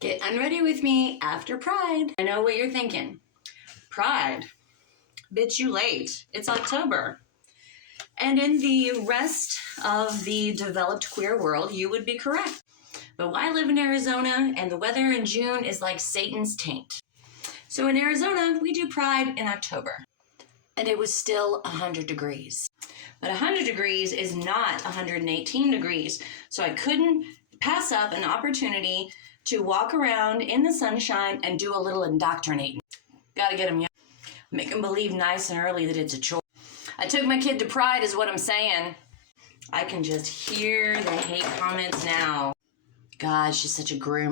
Get unready with me after Pride. I know what you're thinking. Pride? Bitch, you late. It's October. And in the rest of the developed queer world, you would be correct. But I live in Arizona, and the weather in June is like Satan's taint. So in Arizona, we do Pride in October. And it was still 100 degrees. But 100 degrees is not 118 degrees. So I couldn't pass up an opportunity to walk around in the sunshine and do a little indoctrinating. Gotta get them young. Make them believe nice and early that it's a chore. I took my kid to Pride is what I'm saying. I can just hear the hate comments now. God, she's such a groom.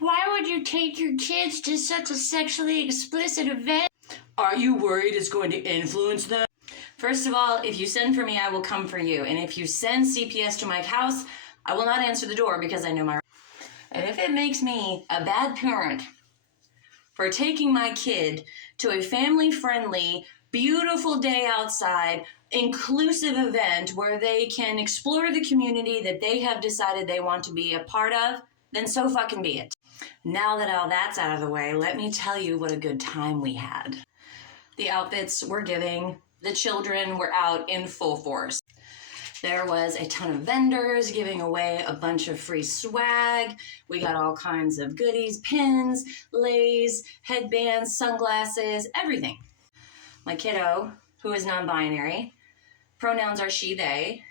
Why would you take your kids to such a sexually explicit event? Are you worried it's going to influence them? First of all, if you send for me, I will come for you. And if you send CPS to my house, I will not answer the door because I know my rights. And if it makes me a bad parent for taking my kid to a family-friendly, beautiful day outside, inclusive event where they can explore the community that they have decided they want to be a part of, then so fucking be it. Now that all that's out of the way, let me tell you what a good time we had. The outfits were giving. The children were out in full force. There was a ton of vendors giving away a bunch of free swag. We got all kinds of goodies, pins, lays, headbands, sunglasses, everything. My kiddo, who is non-binary, pronouns are she, they,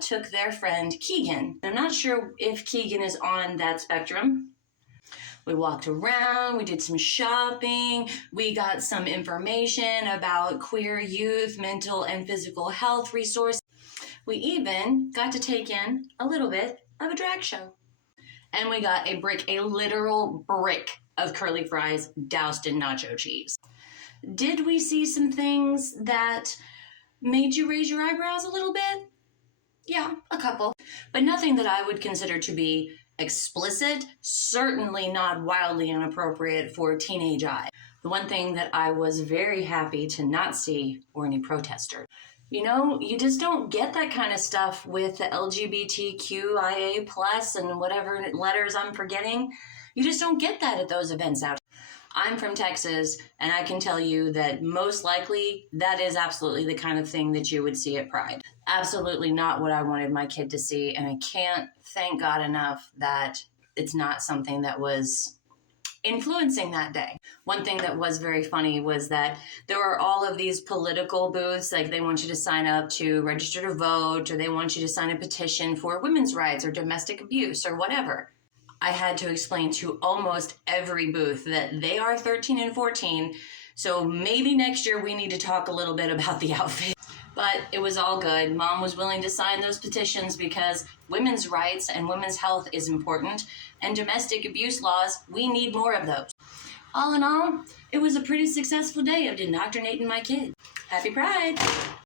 took their friend Keegan. I'm not sure if Keegan is on that spectrum. We walked around, we did some shopping, we got some information about queer youth, mental and physical health resources. We even got to take in a little bit of a drag show. And we got a literal brick of curly fries doused in nacho cheese. Did we see some things that made you raise your eyebrows a little bit? Yeah, a couple. But nothing that I would consider to be explicit, certainly not wildly inappropriate for teenage eye. The one thing that I was very happy to not see were any protesters. You know, you just don't get that kind of stuff with the LGBTQIA plus and whatever letters I'm forgetting. You just don't get that at those events out here. I'm from Texas, and I can tell you that most likely that is absolutely the kind of thing that you would see at Pride. Absolutely not what I wanted my kid to see, and I can't thank God enough that it's not something that was influencing that day. One thing that was very funny was that there were all of these political booths, like they want you to sign up to register to vote, or they want you to sign a petition for women's rights or domestic abuse or whatever. I had to explain to almost every booth that they are 13 and 14, so maybe next year we need to talk a little bit about the outfit. But it was all good. Mom was willing to sign those petitions because women's rights and women's health is important, and domestic abuse laws, we need more of those. All in all, it was a pretty successful day of indoctrinating my kid. Happy Pride!